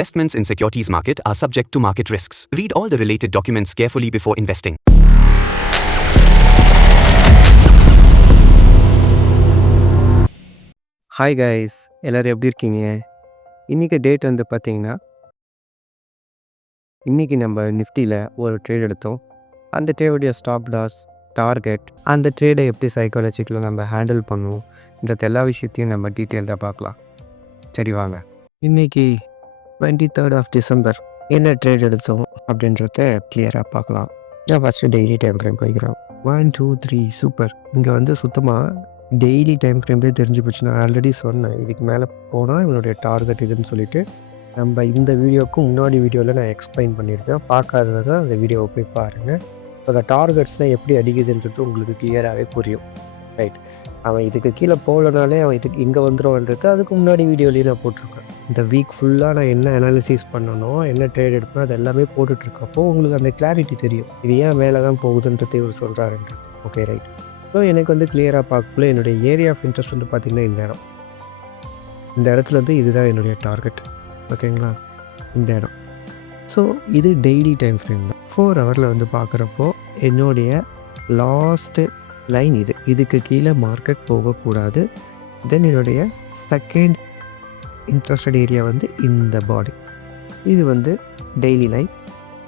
Investments in securities market are subject to market risks. Read all the related documents carefully before investing. Hi guys, எல்லோரும் எப்படி இருக்கீங்க? இன்றைக்கி date வந்து பார்த்தீங்கன்னா, இன்றைக்கி நம்ம நிஃப்டியில் ஒரு ட்ரேட் எடுத்தோம். அந்த ட்ரேடுடைய ஸ்டாப் லாஸ், டார்கெட், அந்த ட்ரேடை எப்படி சைக்காலஜிக்கலாக நம்ம ஹேண்டில் பண்ணுவோம், இந்த எல்லா விஷயத்தையும் நம்ம டீட்டெயில்டாக பார்க்கலாம். சரி வாங்க. இன்றைக்கி 23rd of December என்ன ட்ரேட் எடுத்தோம் அப்படின்றத கிளியராக பார்க்கலாம். நான் ஃபஸ்ட்டு டெய்லி டைம் ஃப்ரேம் போய்க்கிறோம். 1 2 3 சூப்பர். இங்கே வந்து சுத்தமாக டெய்லி டைம் ஃப்ரேம்லேயே தெரிஞ்சு போச்சு. நான் ஆல்ரெடி சொன்னேன், இதுக்கு மேலே போனால் இவனுடைய டார்கெட் இதுன்னு சொல்லிட்டு நம்ம இந்த வீடியோவுக்கு முன்னாடி வீடியோவில் நான் எக்ஸ்பிளைன் பண்ணியிருக்கேன். பார்க்காதது அந்த வீடியோவை போய் பாருங்கள். அந்த டார்கெட்ஸ்லாம் எப்படி அடிக்குதுன்றது உங்களுக்கு கிளியராகவே புரியும். ரைட், அவன் இதுக்கு கீழே போகலனாலே அவன் இதுக்கு இங்கே வந்துடுவான்றது அதுக்கு முன்னாடி வீடியோலேயே நான் போட்டிருக்கேன். இந்த வீக் ஃபுல்லாக நான் என்ன அனாலிசிஸ் பண்ணணும், என்ன ட்ரேட் எடுப்பேன், அது எல்லாமே போட்டுட்ருக்கப்போ உங்களுக்கு அந்த கிளாரிட்டி தெரியும். இது ஏன் மேலே தான் போகுதுன்றது இவர் சொல்கிறாருன்றது. Okay right. ஸோ எனக்கு வந்து கிளியராக பார்க்கக்குள்ள என்னுடைய ஏரியா ஆஃப் இன்ட்ரெஸ்ட் வந்து பார்த்திங்கன்னா இந்த இடத்துலேருந்து இதுதான் என்னுடைய டார்கெட். ஓகேங்களா, இந்த இடம். ஸோ இது டெய்லி டைம் ஃப்ரேம் தான். 4 ஹவரில் வந்து பார்க்குறப்போ என்னுடைய லாஸ்ட்டு லைன் இதுக்கு கீழே மார்க்கெட் போகக்கூடாது. தென் என்னுடைய செகண்ட் இன்ட்ரெஸ்டட் ஏரியா வந்து இந்த பாடி. இது வந்து டெய்லி லைன்.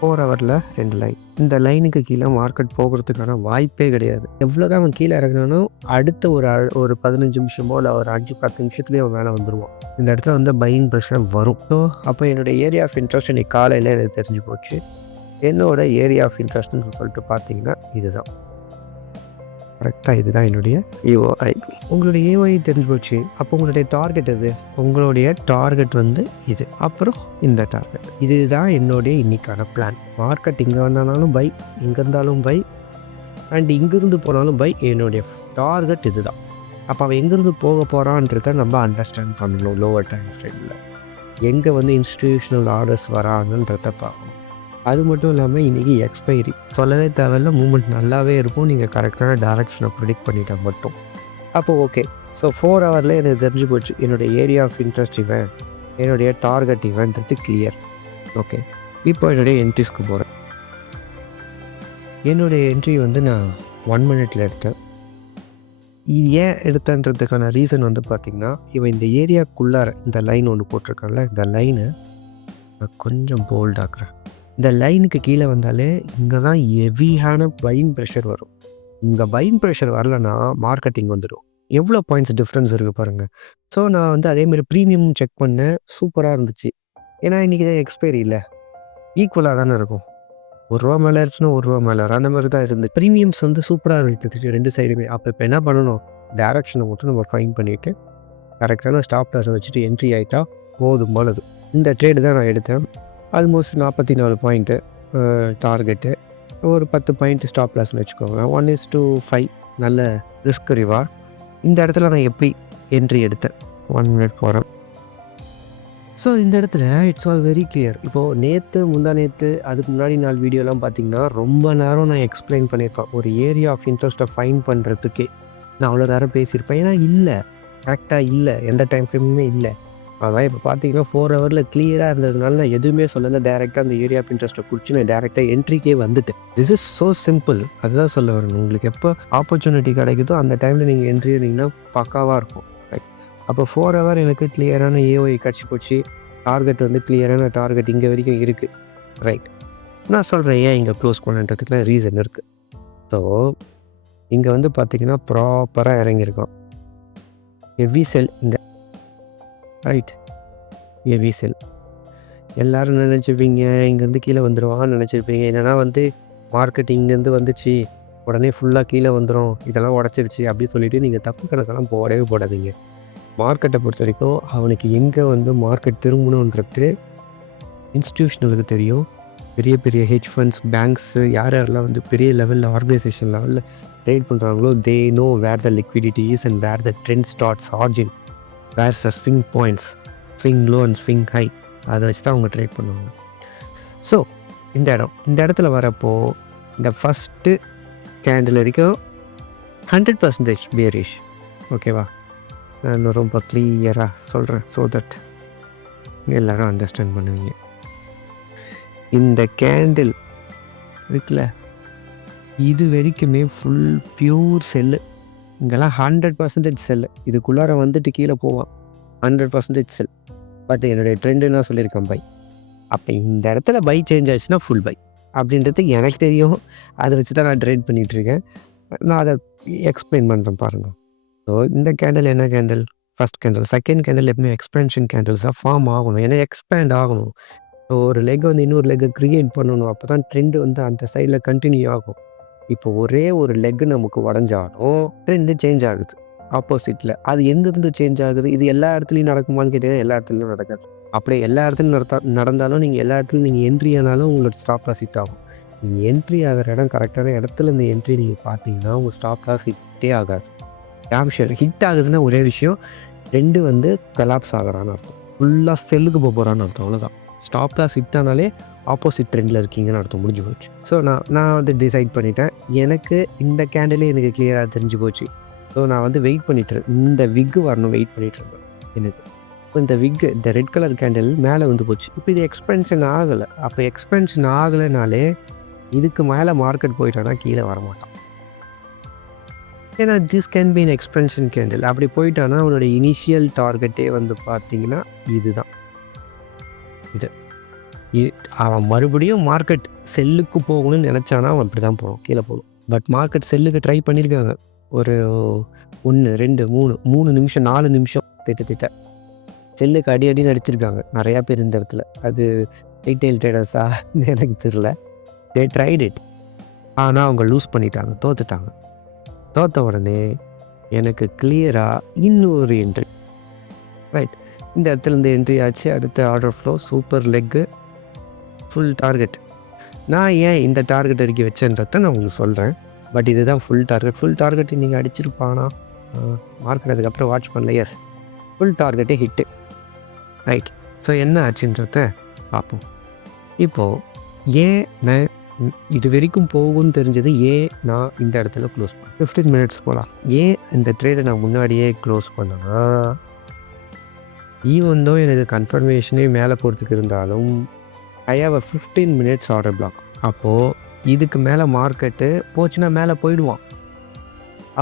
4 ஹவரில் 2 லைன். இந்த லைனுக்கு கீழே மார்க்கெட் போகிறதுக்கான வாய்ப்பே கிடையாது. எவ்வளோ தான் அவன் கீழே இறங்கினாலும் அடுத்த ஒரு 15 நிமிஷமோ இல்லை ஒரு 5-10 நிமிஷத்துலேயே அவன் மேலே வந்துடுவான். இந்த இடத்துல வந்து பையிங் ப்ரெஷர் வரும். ஸோ அப்போ என்னோடய ஏரியா ஆஃப் இன்ட்ரெஸ்ட் இன்றைக்கி காலையில் எனக்கு தெரிஞ்சு போச்சு. என்னோடய ஏரியா ஆஃப் இன்ட்ரெஸ்ட்னு சொல்லிட்டு பார்த்தீங்கன்னா இதுதான். கரெக்டாக இதுதான் என்னுடைய ஏஓஐ. உங்களுடைய ஏஓஐ தெரிஞ்சு போச்சு. அப்போ உங்களுடைய டார்கெட் எது? உங்களுடைய டார்கெட் வந்து இது. அப்புறம் இந்த டார்கெட். இதுதான் என்னுடைய இன்றைக்கான பிளான். மார்க்கெட் இங்கே வந்தாலும் பை, இங்கே இருந்தாலும் பை, அண்ட் இங்கேருந்து போனாலும் பை. என்னுடைய டார்கெட் இது தான். அப்போ அவன் எங்கேருந்து போக போகிறான்றதை நம்ம அண்டர்ஸ்டாண்ட் பண்ணணும். லோவர் டைம் ஃப்ரேமில் எங்கே வந்து இன்ஸ்டிடியூஷனல் ஆர்டர்ஸ் வராங்கன்றதை பார்க்கணும். அது மட்டும் இல்லாமல் இன்றைக்கி எக்ஸ்பைரி சொல்லவே தேவையில்ல. மூமெண்ட் நல்லாவே இருக்கும் நீங்கள் கரெக்டான டைரக்ஷனை ப்ரிடிக்ட் பண்ணிட்டால் மட்டும். அப்போ ஓகே. ஸோ 4 ஹவரில் எனக்கு தெரிஞ்சு போச்சு என்னுடைய ஏரியா ஆஃப் இன்ட்ரெஸ்ட் இவன், என்னுடைய டார்கெட் இவன்றது கிளியர். ஓகே, இப்போ என்னுடைய என்ட்ரிஸ்க்கு போகிறேன். என்னுடைய என்ட்ரி வந்து நான் 1 மினிட்டில் எடுத்தேன். இது ஏன் எடுத்தன்றதுக்கான ரீசன் வந்து பார்த்திங்கன்னா, இவன் இந்த ஏரியாக்குள்ளார இந்த லைன் ஒன்று போட்டிருக்கான்ல, இந்த லைனை நான் கொஞ்சம் போல்டாக்குறேன். இந்த லைனுக்கு கீழே வந்தாலே இங்கே தான் ஹெவியான பையிங் ப்ரெஷர் வரும். இங்கே பையிங் ப்ரெஷர் வரலன்னா மார்க்கெட்டிங் வந்துடும். எவ்வளோ பாயிண்ட்ஸ் டிஃப்ரென்ஸ் இருக்குது பாருங்கள். ஸோ நான் வந்து அதேமாதிரி ப்ரீமியம் செக் பண்ணேன். சூப்பராக இருந்துச்சு. ஏன்னா இன்றைக்கி தான் எக்ஸ்பைரி இல்லை, ஈக்குவலாக தானே இருக்கும். ₹1 மேலே இருந்துச்சுன்னா ₹1 மேலே வரும். அந்த மாதிரி தான் இருந்து ப்ரீமியம்ஸ் வந்து சூப்பராக இருக்குது 2 சைடுமே. அப்போ என்ன பண்ணணும், டேரக்ஷனை மட்டும் நம்ம ஃபைன் பண்ணிவிட்டு கரெக்டான ஸ்டாப் லாஸை வச்சுட்டு என்ட்ரி ஆகிட்டா போதுமானது. இந்த ட்ரேடு தான் நான் எடுத்தேன். ஆல்மோஸ்ட் 44 பாயிண்ட்டு டார்கெட்டு, ஒரு 10 பாயிண்ட் ஸ்டாப் லாஸ்ன்னு வச்சுக்கோங்க. 1:5 நல்ல ரிஸ்க் ரிவார்ட். இந்த இடத்துல நான் எப்படி என்ட்ரி எடுத்தேன், 1 மினிட் போகிறேன். ஸோ இந்த இடத்துல இட்ஸ் ஆல் வெரி கிளியர். இப்போது முந்தா நேற்று அதுக்கு முன்னாடி நாள் வீடியோலாம் பார்த்திங்கன்னா ரொம்ப நேரம் நான் எக்ஸ்பிளைன் பண்ணியிருப்பேன். ஒரு ஏரியா ஆஃப் இன்ட்ரெஸ்ட்டை ஃபைன் பண்ணுறதுக்கே நான் அவ்வளோ நேரம் பேசியிருப்பேன். ஏன்னா இல்லை, கரெக்டாக இல்லை, எந்த டைம் ஃப்ரேமுமே இல்லை. அதான் இப்போ பார்த்தீங்கன்னா 4 ஹவரில் கிளியராக இருந்ததுனால நான் எதுவுமே சொல்லலை. டேரெக்டாக அந்த ஏரியா ஆஃப் இன்ட்ரெஸ்ட்டை குறித்து நான் டேரெக்டாக என்ட்ரிக்கே வந்துட்டேன். This is so simple. அதுதான் சொல்ல வரணும். உங்களுக்கு எப்போ ஆப்பர்ச்சுனிட்டி கிடைக்குதோ அந்த டைமில் நீங்கள் என்ட்ரி எடுத்தீங்கன்னா பக்காவாக இருக்கும். ரைட். அப்போ 4 ஹவர் எனக்கு கிளியரான ஏஓஐ கிடச்சி போச்சு. டார்கெட் வந்து கிளியரான டார்கெட் இங்கே வரைக்கும் இருக்குது. ரைட். நான் சொல்கிறேன் ஏன் இங்கே க்ளோஸ் பண்ணுறதுக்குலாம் ரீசன் இருக்குது. ஸோ இங்கே வந்து பார்த்திங்கன்னா ப்ராப்பராக இறங்கியிருக்கோம். ஹெவி செல் இங்கே. ரைட், ஹெவி செல். எல்லோரும் நினச்சிருப்பீங்க இங்கேருந்து கீழே வந்துடுவான்னு நினச்சிருப்பீங்க. என்னென்னா வந்து மார்க்கெட் இங்கேருந்து வந்துச்சு உடனே ஃபுல்லாக கீழே வந்துடும், இதெல்லாம் உடச்சிருச்சு அப்படின்னு சொல்லிவிட்டு நீங்கள் தப்பு கணக்கெல்லாம் போடாதீங்க. மார்க்கெட்டை பொறுத்த வரைக்கும் அவனுக்கு எங்கே வந்து மார்க்கெட் திரும்பணுன்றது இன்ஸ்டிடியூஷனலுக்கு தெரியும். பெரிய பெரிய ஹெட்ஜ் ஃபண்ட்ஸ், பேங்க்ஸு, யாரெல்லாம் வந்து பெரிய லெவலில் ஆர்கனைசேஷன் லெவலில் ட்ரேட் பண்ணுறாங்களோ they know where the liquidity is and where the trend starts origin, where's the swing points, swing low and swing high. அதை வச்சு தான் அவங்க ட்ரேட் பண்ணுவாங்க. ஸோ இந்த இடத்துல வரப்போ இந்த ஃபஸ்ட்டு கேண்டில் வரைக்கும் 100% பேரிஷ். ஓகேவா, நான் ரொம்ப கிளியராக சொல்கிறேன். ஸோ தட் எல்லோரும் அண்டர்ஸ்டாண்ட் பண்ணுவீங்க. இந்த கேண்டில் இருக்குல்ல, இது வரைக்குமே ஃபுல் பியூர் செல்லு. இங்கெல்லாம் 100% செல்லு. இதுக்குள்ளார வந்துட்டு கீழே போவான் 100% செல். பட் என்னுடைய ட்ரெண்டு நான் சொல்லியிருக்கேன் பை. அப்போ இந்த இடத்துல பை சேஞ்ச் ஆச்சுன்னா ஃபுல் பை அப்படின்றது எனக்கு தெரியும். அதை வச்சு தான் நான் ட்ரேட் பண்ணிகிட்ருக்கேன். நான் அதை எக்ஸ்பிளைன் பண்ணுறேன் பாருங்கள். ஸோ இந்த கேண்டில் என்ன candle? First candle. Second candle எப்பவுமே எக்ஸ்பென்ஷன் கேண்டில்ஸாக ஃபார்ம் ஆகணும். ஏன்னா எக்ஸ்பேண்ட் ஆகணும். ஸோ ஒரு லெக் வந்து இன்னொரு லெக்கை க்ரியேட் பண்ணணும். அப்போ தான் ட்ரெண்டு வந்து அந்த சைடில் கண்டினியூ ஆகும். இப்போ ஒரே ஒரு லெக்கு நமக்கு உடஞ்சாலும் ட்ரெண்டு சேஞ்ச் ஆகுது ஆப்போசிட்டில். அது எங்கேருந்து சேஞ்ச் ஆகுது? இது எல்லா இடத்துலையும் நடக்குமான்னு கேட்டீங்கன்னா எல்லா இடத்துலையும் நடக்காது. அப்படியே எல்லா இடத்துலையும் நடந்தாலும் நீங்கள் எல்லா இடத்துலையும் நீங்கள் என்ட்ரி ஆனாலும் உங்களோட ஸ்டாப் லாஸ் ஹிட் ஆகும். நீங்கள் என்ட்ரி ஆகிற இடம் கரெக்டான இடத்துல இந்த என்ட்ரி நீங்கள் பார்த்தீங்கன்னா உங்கள் ஸ்டாப் லாஸ் ஹிட்டே ஆகாது. டேம் ஷேர் ஹிட் ஆகுதுன்னா ஒரே விஷயம், ட்ரெண்டு வந்து கொலாப்ஸ் ஆகிறான்னு அர்த்தம். ஃபுல்லாக செல்லுக்கு போகிறான்னு அர்த்தம். அவ்வளோதான். ஸ்டாப் லாஸ் ஹிட் ஆனாலே ஆப்போசிட் ட்ரெண்டில் இருக்கீங்கன்னு அர்த்தம். முடிஞ்சு போச்சு. ஸோ நான் வந்து டிசைட் பண்ணிட்டேன். எனக்கு இந்த கேண்டிலே எனக்கு கிளியராக தெரிஞ்சு போச்சு. ஸோ நான் வந்து வெயிட் பண்ணிட்டு இந்த விக்கு வரணும் வெயிட் பண்ணிகிட்டு இருந்தேன். எனக்கு இந்த விக்கு இந்த ரெட் கலர் கேண்டில் மேலே வந்து போச்சு. இப்போ இது எக்ஸ்பென்ஷன் ஆகலை. அப்போ எக்ஸ்பென்ஷன் ஆகலைனாலே இதுக்கு மேலே மார்க்கெட் போயிட்டானா கீழே வரமாட்டான். ஏன்னா this can be in expansion candle. அப்படி போயிட்டானா அவனோட இனிஷியல் டார்கெட்டே வந்து பார்த்தீங்கன்னா இதுதான். அவன் மறுபடியும் மார்க்கெட் செல்லுக்கு போகணும்னு நினச்சானா அவன் அப்படி தான் போகணும், கீழே போகணும். பட் மார்க்கெட் செல்லுக்கு ட்ரை பண்ணியிருக்காங்க. ஒரு 1 2 3 நிமிஷம் 4 நிமிஷம் திட்ட செல்லுக்கு அடி அடிச்சிருக்காங்க நிறையா பேர் இந்த இடத்துல. அது ரீட்டைல் ட்ரேடர்ஸா எனக்கு தெரியல. They tried it. ஆனால் அவங்க லூஸ் பண்ணிட்டாங்க, தோத்துட்டாங்க. தோற்ற உடனே எனக்கு கிளியராக இன்னொரு என்ட்ரி. ரைட், இந்த இடத்துல இந்த என்ட்ரி ஆச்சு. அடுத்த order flow, super leg, full target. நான் ஏன் இந்த டார்கெட் வரைக்கும் வச்சேன்றதை நான் உங்களுக்கு சொல்கிறேன். பட் இதுதான் ஃபுல் டார்கெட். ஃபுல் டார்கெட்டை நீங்கள் அடிச்சிருப்பானா மார்க்கெட் அதுக்கப்புறம் வாட்ச் பண்ணல. எஸ், ஃபுல் டார்கெட்டே ஹிட்டு. ரைட். ஸோ என்ன ஆச்சுன்றத பார்ப்போம். இப்போது ஏன் நான் இது வரைக்கும் போகும்னு தெரிஞ்சது, ஏன் நான் இந்த இடத்துல க்ளோஸ் பண்ணேன். 15 மினிட்ஸ் போகலாம். ஏன் இந்த ட்ரேடை நான் முன்னாடியே க்ளோஸ் பண்ணேன்னா, ஈவன் தோ எனக்கு கன்ஃபர்மேஷனே மேலே போகிறதுக்கு இருந்தாலும் I have a 15 minutes order black. அப்போது இதுக்கு மேலே மார்க்கெட்டு போச்சுன்னா மேலே போயிடுவான்.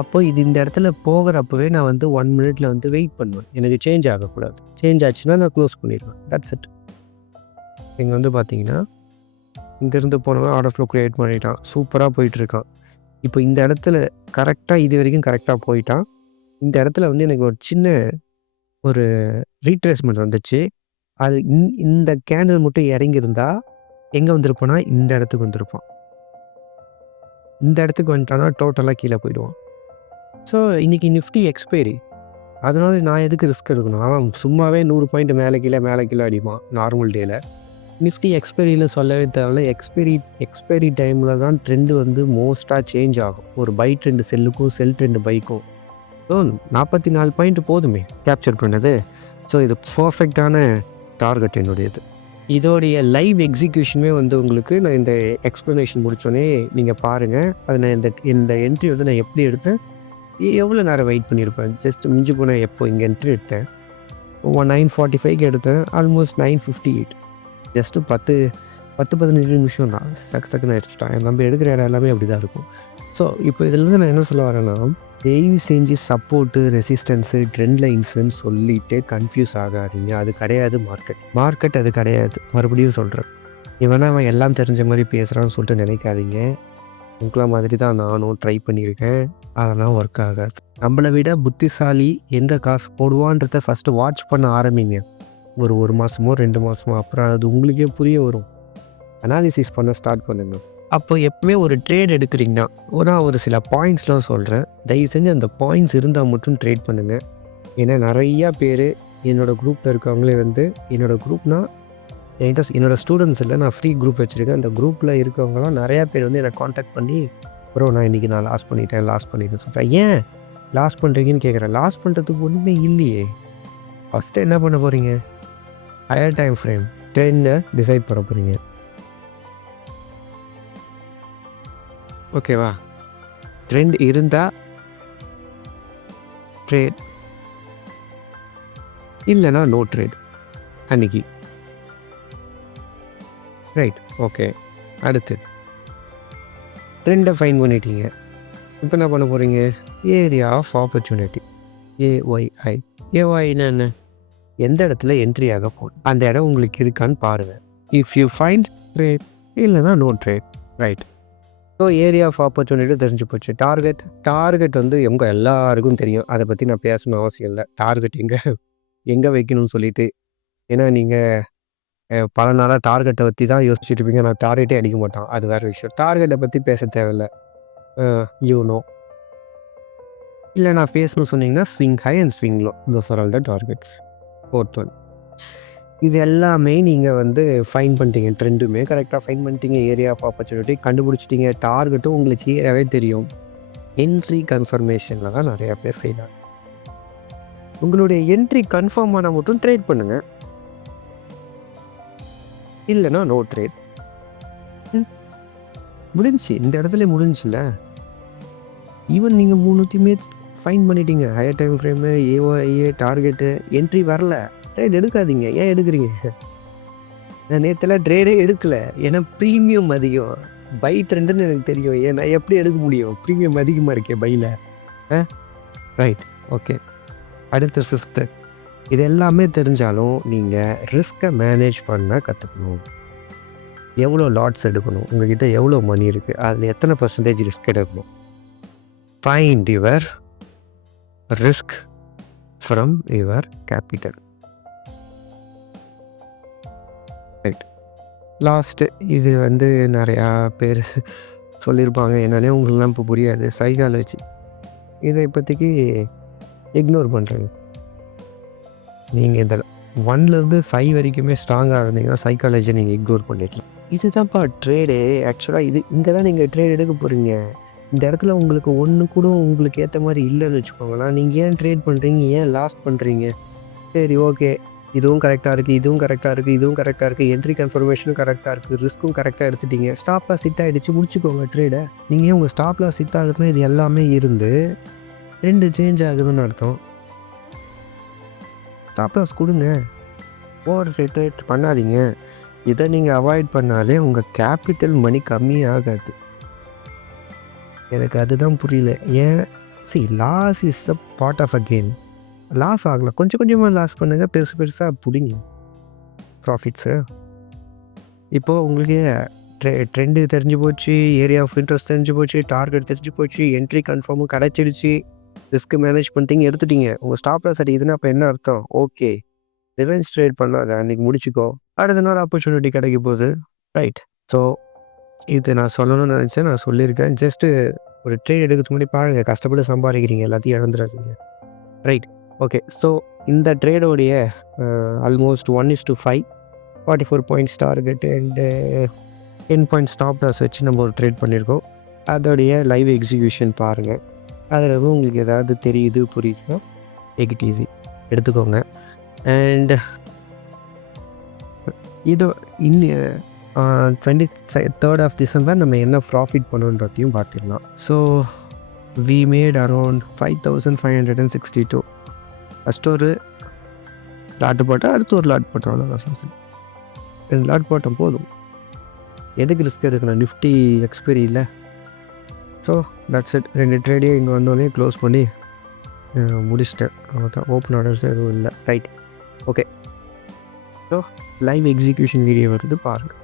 அப்போது இது இந்த இடத்துல போகிறப்பவே நான் வந்து 1 மினிட்ல வந்து வெயிட் பண்ணுவேன். எனக்கு சேஞ்ச் ஆகக்கூடாது. சேஞ்ச் ஆச்சுன்னா நான் க்ளோஸ் பண்ணிடுவேன். That's it. இங்கே வந்து பார்த்தீங்கன்னா இங்கேருந்து போனவன் ஆர்டர் ஃப்ளோ க்ரியேட் பண்ணிட்டான். சூப்பராக போயிட்டுருக்கான். இப்போ இந்த இடத்துல கரெக்டாக இது வரைக்கும் கரெக்டாக போயிட்டான். இந்த இடத்துல வந்து எனக்கு ஒரு சின்ன ஒரு ரீட்ரேஸ்மெண்ட் வந்துச்சு. அது இந்த கேண்டில் மட்டும் இறங்கியிருந்தா எங்கே வந்திருப்பான்னா இந்த இடத்துக்கு வந்திருப்பான். இந்த இடத்துக்கு வந்துட்டானா டோட்டலாக கீழே போயிடுவான். ஸோ இன்றைக்கி நிஃப்டி எக்ஸ்பைரி. அதனால நான் எதுக்கு ரிஸ்க் எடுக்கணும்? அவன் சும்மாவே 100 பாயிண்ட் மேலே கீழே அடிப்பான் நார்மல் டேயில். நிஃப்டி எக்ஸ்பைரியில் சொல்லவே தேவையில்ல. எக்ஸ்பைரி டைமில் தான் ட்ரெண்டு வந்து மோஸ்ட்டாக சேஞ்ச் ஆகும். ஒரு பை ட்ரெண்டு செல்லுக்கும், செல் ட்ரெண்டு பைக்கும். ஸோ 44 பாயிண்ட் போதுமே கேப்சர் பண்ணது. ஸோ இது பர்ஃபெக்டான டார்கெட் என்னுடையது. இதோடைய லைவ் எக்ஸிக்யூஷனுமே வந்து உங்களுக்கு நான் இந்த எக்ஸ்ப்ளனேஷன் முடித்தோடனே நீங்கள் பாருங்கள். அது நான் இந்த என்ட்ரி வந்து நான் எப்படி எடுத்தேன், எவ்வளோ நேரம் வெயிட் பண்ணியிருப்பேன். ஜஸ்ட் மிஞ்சி போனேன். எப்போ இங்கே என்ட்ரி எடுத்தேன் 9:45க்கு எடுத்தேன். ஆல்மோஸ்ட் 9:58. ஜஸ்ட்டு 10-15 நிமிஷம் தான். சக்குன்னு அடிச்சுட்டான். நம்ம எடுக்கிற இடம் எல்லாமே அப்படி தான் இருக்கும். ஸோ இப்போ இதிலேருந்து நான் என்ன சொல்ல வரேன்னா, தயவு செஞ்சு சப்போர்ட்டு, ரெசிஸ்டன்ஸு, ட்ரெண்ட் லைன்ஸுன்னு சொல்லிவிட்டு கன்ஃபியூஸ் ஆகாதீங்க. அது கிடையாது மார்க்கெட் அது கிடையாது. மறுபடியும் சொல்கிறேன். இவனா அவன் எல்லாம் தெரிஞ்ச மாதிரி பேசுகிறான்னு சொல்லிட்டு நினைக்காதீங்க. உங்கள மாதிரி தான் நானும் ட்ரை பண்ணியிருக்கேன். அதெல்லாம் ஒர்க் ஆகாது. நம்மளை விட புத்திசாலி எந்த காசு போடுவான்றதை ஃபஸ்ட்டு வாட்ச் பண்ண ஆரம்பிங்க. ஒரு மாதமோ 2 மாதமோ, அப்புறம் அது உங்களுக்கே புரிய வரும். அனாலிசிஸ் பண்ண ஸ்டார்ட் பண்ணுங்க. அப்போ எப்பவுமே ஒரு ட்ரேட் எடுக்கிறீங்கன்னா நான் ஒரு சில பாயிண்ட்ஸ்லாம் சொல்கிறேன். தயவு செஞ்சு அந்த பாயிண்ட்ஸ் இருந்தால் மட்டும் ட்ரேட் பண்ணுங்கள். ஏன்னா நிறையா பேர் என்னோடய குரூப்பில் இருக்கவங்களே வந்து, என்னோடய குரூப்னால் என்னோடய ஸ்டூடெண்ட்ஸ் இல்லை, நான் ஃப்ரீ குரூப் வச்சுருக்கேன். அந்த குரூப்பில் இருக்கவங்களாம் நிறையா பேர் வந்து என்னை காண்டாக்ட் பண்ணி, நான் இன்றைக்கி நான் லாஸ் பண்ணிட்டேன்னு சொல்கிறேன். ஏன் லாஸ் பண்ணுறீங்கன்னு கேட்குறேன். லாஸ் பண்ணுறதுக்கு ஒன்றுமே இல்லையே. ஃபஸ்ட்டு என்ன பண்ண போகிறீங்க? ஹையர் டைம் ஃப்ரேம் ட்ரெண்டை டிசைட் பண்ண போகிறீங்க. ஓகேவா? ட்ரெண்ட் இருந்தால் ட்ரேட், இல்லைனா நோ ட்ரேட். அன்றைக்கி ரைட். ஓகே. அடுத்து ட்ரெண்டை ஃபைன் பண்ணிட்டீங்க. இப்போ என்ன பண்ண போகிறீங்க? Area of opportunity, AOI. ஏஒய்னா என்ன? எந்த இடத்துல என்ட்ரி ஆக போகுது, அந்த இடம் உங்களுக்கு இருக்கான்னு பாருங்கள். இஃப் யூ ஃபைண்ட் ட்ரேட், இல்லைனா no trade. Right. So area of opportunity தெரிஞ்சு போச்சு. டார்கெட் வந்து எல்லாருக்கும் தெரியும். அதை பற்றி நான் பேசணும் அவசியம் இல்லை. டார்கெட் எங்கே வைக்கணும்னு சொல்லிட்டு. ஏன்னா நீங்கள் பல நாளாக டார்கெட்டை பற்றி தான் யோசிச்சுட்டு இருப்பீங்க. நான் டார்கெட்டே அடிக்க மாட்டான், அது வேறு விஷயம். டார்கெட்டை பற்றி பேச தேவையில்லை. யூனோ இல்லை, நான் பேசணும்னு சொன்னீங்கன்னா swing high and swing low, those are all the targets. Fourth one. இது எல்லாமே நீங்கள் வந்து ஃபைன் பண்ணிட்டீங்க. ட்ரெண்டுமே கரெக்டாக ஃபைன் பண்ணிட்டீங்க. ஏரியா ஆஃப் ஆப்பர்ச்சுனிட்டி கண்டுபிடிச்சிட்டிங்க. டார்கெட்டும் உங்களுக்கு கிளியராகவே தெரியும். என்ட்ரி கன்ஃபர்மேஷனில் தான் நிறையா பேர் ஃபெயில் ஆகும். உங்களுடைய என்ட்ரி கன்ஃபார்ம் ஆனால் மட்டும் ட்ரேட் பண்ணுங்கள், இல்லைனா நோ ட்ரேட். முடிஞ்சு, இந்த இடத்துல முடிஞ்சுல. ஈவன் நீங்கள் மூணுத்தையுமே ஃபைன் பண்ணிட்டீங்க. Higher time frame, AOI, target, entry வரல, ட்ரேட் எடுக்காதீங்க. ஏன் எடுக்கிறீங்க? நான் நேற்றுலாம் ட்ரேடே எடுக்கலை, ஏன்னா ப்ரீமியம் அதிகம். பை ட்ரெண்டுன்னு எனக்கு தெரியும். ஏன்னா எப்படி எடுக்க முடியும்? ப்ரீமியம் அதிகமாக இருக்கே பையில். ரைட். ஓகே. அடுத்த ஃபிஃப்த்து. இது எல்லாமே தெரிஞ்சாலும் நீங்கள் ரிஸ்க்கை மேனேஜ் பண்ண கற்றுக்கணும். எவ்வளோ லாட்ஸ் எடுக்கணும், உங்கள்கிட்ட எவ்வளோ மணி இருக்குது, அதில் எத்தனை பர்சன்டேஜ் ரிஸ்க் எடுக்கணும். Find your risk from your capital. Right. Last, இது வந்து நிறையா பேர் சொல்லியிருப்பாங்க, என்னன்னே உங்களுக்குலாம் இப்போ புரியாது. சைக்காலஜி. இதை இப்போதைக்கு இக்னோர் பண்ணுறேங்க. நீங்கள் இந்த 1லேருந்து 5 வரைக்குமே ஸ்ட்ராங்காக இருந்தீங்கன்னா சைக்காலஜியை நீங்கள் இக்னோர் பண்ணிடலாம். இதுதான்ப்பா ட்ரேடு. ஆக்சுவலாக இங்கே தான் நீங்கள் ட்ரேட் எடுக்க போகிறீங்க. இந்த இடத்துல உங்களுக்கு ஒன்று கூட உங்களுக்கு ஏற்ற மாதிரி இல்லைன்னு வச்சுக்கோங்களேன். நீங்கள் ஏன் ட்ரேட் பண்ணுறீங்க, ஏன் லாஸ் பண்ணுறீங்க? சரி, ஓகே, இதுவும் கரெக்டாக இருக்குது, இதுவும் கரெக்டாக இருக்குது, இதுவும் கரெக்டாக இருக்குது, என்ட்ரி கன்ஃபர்மேஷனும் கரெக்டாக இருக்குது, ரிஸ்க்கும் கரெக்டாக எடுத்துட்டீங்க, ஸ்டாப் லாஸ் ஹிட் ஆகிடுச்சு, முடிச்சுக்கோங்க ட்ரேடை. நீங்கள் உங்கள் ஸ்டாப் லாஸ் ஹிட் ஆகுதுன்னா இது எல்லாமே இருந்து 2 சேஞ்ச் ஆகுதுன்னு அர்த்தம். ஸ்டாப் லாஸ் கொடுங்க, ஓவர் ட்ரேட் பண்ணாதீங்க. இதை நீங்கள் அவாய்ட் பண்ணாலே உங்கள் கேபிட்டல் மணி கம்மியாகாது. எனக்கு அதுதான் புரியல. ஏன்? Loss is a part of a game. Loss ஆகலாம், கொஞ்சம் கொஞ்சமாக லாஸ் பண்ணுங்கள், பெருசாக பிடிங்க ப்ராஃபிட்ஸு. இப்போது உங்களுக்கு ட்ரெண்டு தெரிஞ்சு போச்சு, ஏரியா ஆஃப் இன்ட்ரெஸ்ட் தெரிஞ்சு போச்சு, டார்கெட் தெரிஞ்சு போச்சு, என்ட்ரி கன்ஃபார்மும் கிடச்சிடுச்சு, ரிஸ்க் மேனேஜ் பண்ணிட்டீங்க, எடுத்துட்டீங்க. உங்கள் ஸ்டாப் லாஸ் அடிக்குதுன்னா அப்போ என்ன அர்த்தம்? ஓகே, ரிவென்ஸ் ட்ரேட் பண்ணாத, அன்றைக்கி முடிச்சுக்கோ, அடுத்த நாள் ஆப்பர்ச்சுனிட்டி கிடைக்க போகுது. ரைட். ஸோ இது நான் சொல்லணும்னு நினச்சேன், நான் சொல்லியிருக்கேன். ஜஸ்ட்டு ஒரு ட்ரேட் எடுக்கிறதுக்கு முன்னாடி பாருங்கள், கஷ்டப்பட்டு சம்பாதிக்கிறீங்க, எல்லாத்தையும் இழந்துடாதீங்க. ரைட். ஓகே. ஸோ இந்த ட்ரேடோடைய almost 1:5 44 points target and 10 point stop loss வச்சு நம்ம ஒரு ட்ரேட் பண்ணியிருக்கோம். அதோடைய லைவ் எக்ஸிக்யூஷன் பாருங்கள். அதில் உங்களுக்கு ஏதாவது தெரியுது புரியுதுன்னா டேக் இட் ஈஸி, எடுத்துக்கோங்க. அண்ட் இதோ இன்னும் 23rd ஆஃப் டிசம்பர் நம்ம என்ன ப்ராஃபிட் பண்ணணுன்றதையும் பார்த்துடலாம். So we made around 5562. First ஒரு லாட்டு போட்டால் அடுத்து ஒரு லாட் போட்டோம், அவ்வளோதான். 2 லாட் போட்டோம் போதும். எதுக்கு ரிஸ்க் எடுக்கணும்? நிஃப்டி எக்ஸ்பைரி இல்லை. So that's it. 2 ட்ரேடையும் இங்கே வந்தோடனே க்ளோஸ் பண்ணி முடிச்சிட்டேன். அவ்வளோதான், ஓப்பன் ஆர்டர்ஸ் எதுவும் இல்லை. Right. Okay. So live execution video வருது, பாருங்கள்.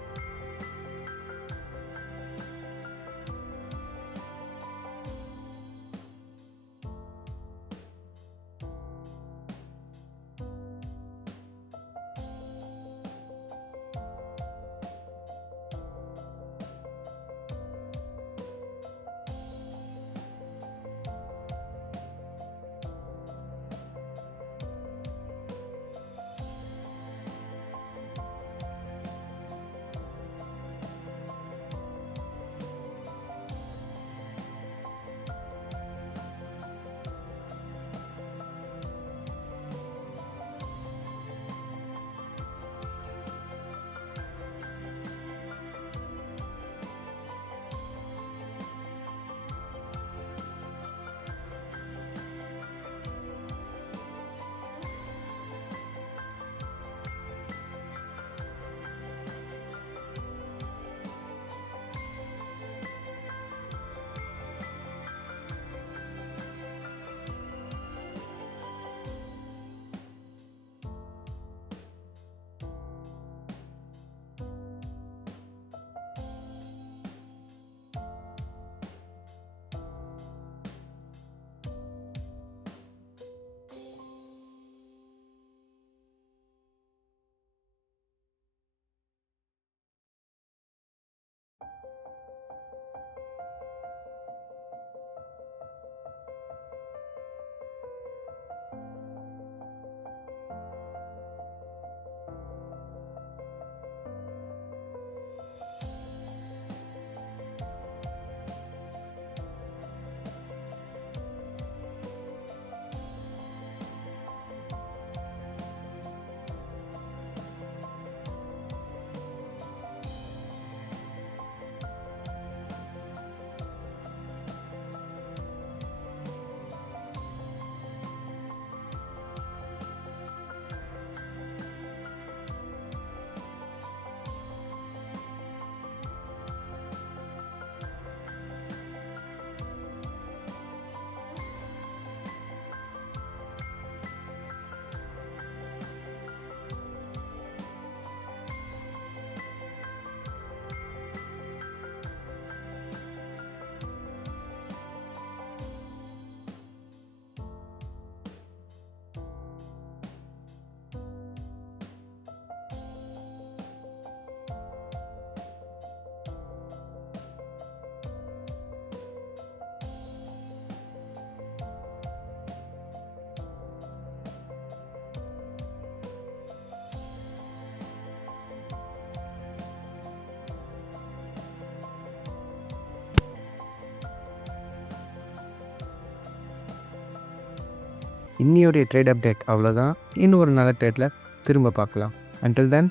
இன்னியோடைய ட்ரேட் அப்டேட் அவ்வளோதான். இன்னும் ஒரு நல்ல ட்ரேட்டில் திரும்ப பார்க்கலாம். அன்டில் தென்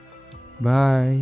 பாய்.